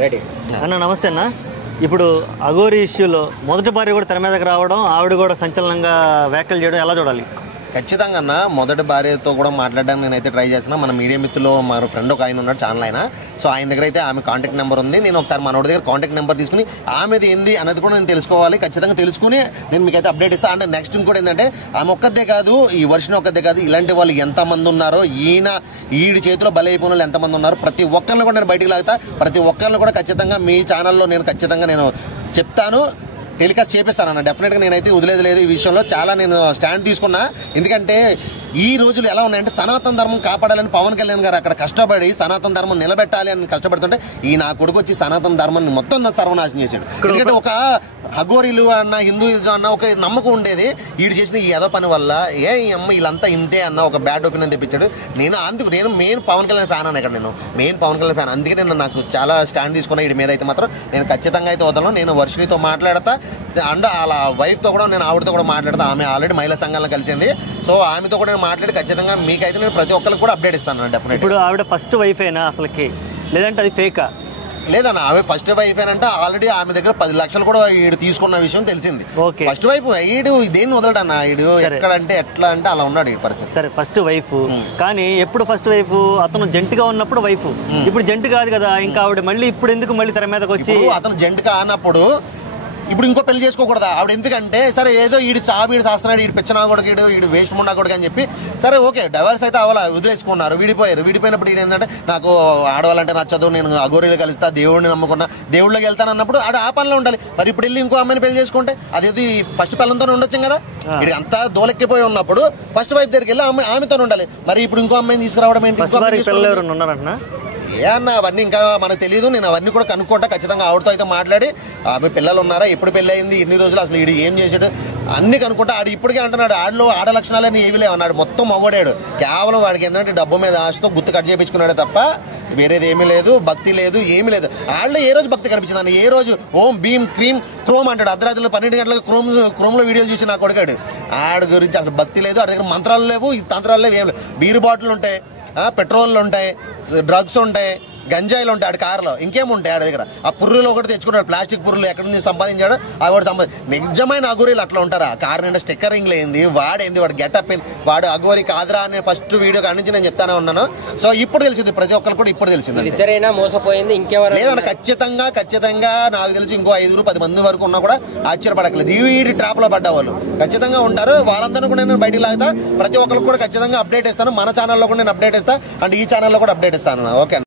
Ready అన్న నమస్తే అన్న. ఇప్పుడు అఘోరి ఇష్యూలో మొదటి భార్య కూడా తెర మీదకి రావడం, ఆవిడ కూడా సంచలనంగా వ్యాఖ్యలు చేయడం ఎలా చూడాలి? ఖచ్చితంగా అన్న మొదటి భార్యతో కూడా మాట్లాడడానికి నేనైతే ట్రై చేస్తున్నా. మన మీడియా మిత్రులో మన ఫ్రెండ్ ఒక ఆయన ఉన్నాడు, ఛానల్ ఆయన. సో ఆయన దగ్గర అయితే ఆమె కాంటాక్ట్ నెంబర్ ఉంది. నేను ఒకసారి మనోడి దగ్గర కాంటాక్ట్ నెంబర్ తీసుకుని ఆమెది ఏంది అనేది కూడా నేను తెలుసుకోవాలి. ఖచ్చితంగా తెలుసుకుని నేను మీకైతే అప్డేట్ ఇస్తాను. అంటే నెక్స్ట్ ఇంకోటి ఏంటంటే ఆమె ఒక్కదే కాదు, ఈ వర్షన్ ఒక్కదే కాదు, ఇలాంటి వాళ్ళు ఎంతమంది ఉన్నారో, ఈడి చేతిలో బలైపోయిన వాళ్ళు ఎంతమంది ఉన్నారో ప్రతి ఒక్కరిని కూడా నేను బయటికి లాగుతా. ప్రతి ఒక్కరిని కూడా ఖచ్చితంగా మీ ఛానల్లో నేను ఖచ్చితంగా నేను చెప్తాను, టెలికాస్ట్ చేపిస్తాను అన్న. డెఫినెట్గా నేనైతే వదిలేదు లేదు. ఈ విషయంలో చాలా నేను స్టాండ్ తీసుకున్నా. ఎందుకంటే ఈ రోజులు ఎలా ఉన్నాయంటే సనాతన ధర్మం కాపాడాలని పవన్ కళ్యాణ్ గారు అక్కడ కష్టపడి సనాతన ధర్మం నిలబెట్టాలి అని కష్టపడుతుంటే ఈ నా కొడుకు వచ్చి సనాతన ధర్మాన్ని మొత్తం సర్వనాశనం చేశాడు. ఎందుకంటే ఒక అఘోరీలు అన్న హిందూయిజం అన్న ఒక నమ్మకం ఉండేది. వీడు చేసిన ఈ ఏదో పని వల్ల ఈ అమ్మ వీళ్ళంతా ఇంతే అన్న ఒక బ్యాడ్ ఒపీనియన్ తెప్పించాడు. నేను మెయిన్ పవన్ కళ్యాణ్ ఫ్యాన్ అన్న. ఇక్కడ నేను మెయిన్ పవన్ కళ్యాణ్ ఫ్యాన్. అందుకే నేను నాకు చాలా స్టాండ్ తీసుకున్నా వీడి మీద. అయితే మాత్రం నేను ఖచ్చితంగా అయితే వదలను. నేను వర్షినితో మాట్లాడతా అండ్ అలా వైఫ్తో కూడా నేను ఆవిడతో కూడా మాట్లాడతా. ఆమె ఆల్రెడీ మహిళా సంఘాలను కలిసింది. సో ఆమెతో కూడా నేను మాట్లాడి ఖచ్చితంగా మీకైతే నేను ప్రతి ఒక్కరికి కూడా అప్డేట్ ఇస్తాను. డెఫినెట్. ఇప్పుడు ఆవిడ ఫస్ట్ వైఫ్ అయినా అసలుకి, లేదంటే అది ఫేకా? లేదన్న, ఆమె ఫస్ట్ వైఫ్ అంటే ఆల్రెడీ ఆమె దగ్గర 10 లక్షలు కూడా ఈడు తీసుకున్న విషయం తెలిసింది. ఫస్ట్ వైఫ్ ఈడు దేన్ని వదలడన్న. ఈడు ఎక్కడంటే ఎట్లా అంటే అలా ఉన్నాడు ఈ పరిస్థితి. సరే ఫస్ట్ వైఫ్, కానీ ఎప్పుడు ఫస్ట్ వైఫ్? అతను జంటుగా ఉన్నప్పుడు వైఫ్, ఇప్పుడు జంటు కాదు కదా. ఇంకా ఆవిడ మళ్ళీ ఇప్పుడు ఎందుకు మళ్ళీ తెర మీదకి వచ్చి? అతను జంటు కానప్పుడు ఇప్పుడు ఇంకో పెళ్లి చేసుకోకూడదా ఆవిడ? ఎందుకంటే సరే ఏదో ఈడు వీడు శాస్త్రాడు, ఈడు పిచ్చనా కొడుకు, ఈడు వేస్ట్ మున్నా కొడుకు అని చెప్పి సరే ఓకే డైవర్స్ అయితే అవ్వాలా, వదిలేసుకున్నారు, విడిపోయినప్పుడు ఈయన ఏంటంటే నాకు ఆడవాళ్ళంటే నచ్చదు, నేను అఘోరీలు కలుస్తా, దేవుడిని నమ్ముకున్నా, దేవుళ్ళకి వెళ్తాను అన్నప్పుడు ఆ పనిలో ఉండాలి. మరి ఇప్పుడు వెళ్ళి ఇంకో అమ్మాయిని పెళ్లి చేసుకుంటే అదేది ఫస్ట్ పిల్లలతో ఉండొచ్చు కదా. ఇది అంతా దోలెక్కిపోయి ఉన్నప్పుడు ఫస్ట్ వైఫ్ దగ్గరికి వెళ్ళి ఆమెతో ఉండాలి. మరి ఇప్పుడు ఇంకో అమ్మాయిని తీసుకురావడం ఏంటి? ఏ అన్న అవన్నీ ఇంకా మనకు తెలియదు. నేను అవన్నీ కూడా కనుక్కుంటా ఖచ్చితంగా. ఆవిడతో అయితే మాట్లాడి ఆమె పిల్లలు ఉన్నారా, ఎప్పుడు పెళ్ళి అయింది, ఎన్ని రోజులు, అసలు ఈడు ఏం చేసాడు అన్నీ కనుక్కుంటా. ఆడు ఇప్పటికే అంటున్నాడు ఆడ లక్షణాలని ఏవి లేవు అన్నాడు. మొత్తం మొగోడాడు. కేవలం వాడికి ఏంటంటే డబ్బు మీద ఆశతో గుర్తు కట్ చేయించుకున్నాడే తప్ప వేరేది ఏమీ లేదు, భక్తి లేదు, ఏమీ లేదు. ఆడలో ఏ రోజు భక్తి కనిపించింది? ఏ రోజు ఓం భీమ్ క్రీమ్ క్రోమ్ అంటాడు. అర్ధరాత్రులు 12 గంటలకు క్రోమ్లో వీడియోలు చూసి నా కొడుకాడు. ఆడ గురించి అసలు భక్తి లేదు, ఆడ దగ్గర మంత్రాలు లేవు, ఈ తంత్రాలు లేవు, ఏం లేవు. బీరు బాటిల్ ఉంటాయి, పెట్రోల్ ఉంటాయి, డ్రగ్స్ ఉంటాయి, గంజాయిలు ఉంటాయి ఆడ కారులో, ఇంకేముంటాయి ఆడ దగ్గర. ఆ పుర్రులు ఒకటి తెచ్చుకున్నాడు, ప్లాస్టిక్ పుర్రులు ఎక్కడి నుంచి సంపాదించాడు అవి కూడా నిజమైన అఘోరీలు అట్లా ఉంటారా? కారు నిండా స్టిక్కరింగ్ లేనిది, వాడేంది, వాడు గెటప్ ఏంది, వాడు అఘోరీ కాదురా అని ఫస్ట్ వీడియో కాడి నుంచి నేను చెప్తానే ఉన్నాను. సో ఇప్పుడు తెలిసింది ప్రతి ఒక్కరు కూడా, ఇప్పుడు తెలిసింది. ఇద్దరైనా మోసపోయింది, ఇంకెవరు లేదన్న. ఖచ్చితంగా నాకు తెలిసి ఇంకో 5-10 మంది వరకు ఉన్నా కూడా ఆశ్చర్యపడక్కలేదు. ఈ ట్రాప్ లో పడ్డ వాళ్ళు ఖచ్చితంగా ఉంటారు. వాళ్ళందరూ కూడా నేను బయటికి లాగుతా. ప్రతి ఒక్కరికి కూడా ఖచ్చితంగా అప్డేట్ ఇస్తాను. మన ఛానల్లో కూడా నేను అప్డేట్ ఇస్తాను, అండ్ ఈ ఛానల్లో కూడా అప్డేట్ ఇస్తాను. ఓకే.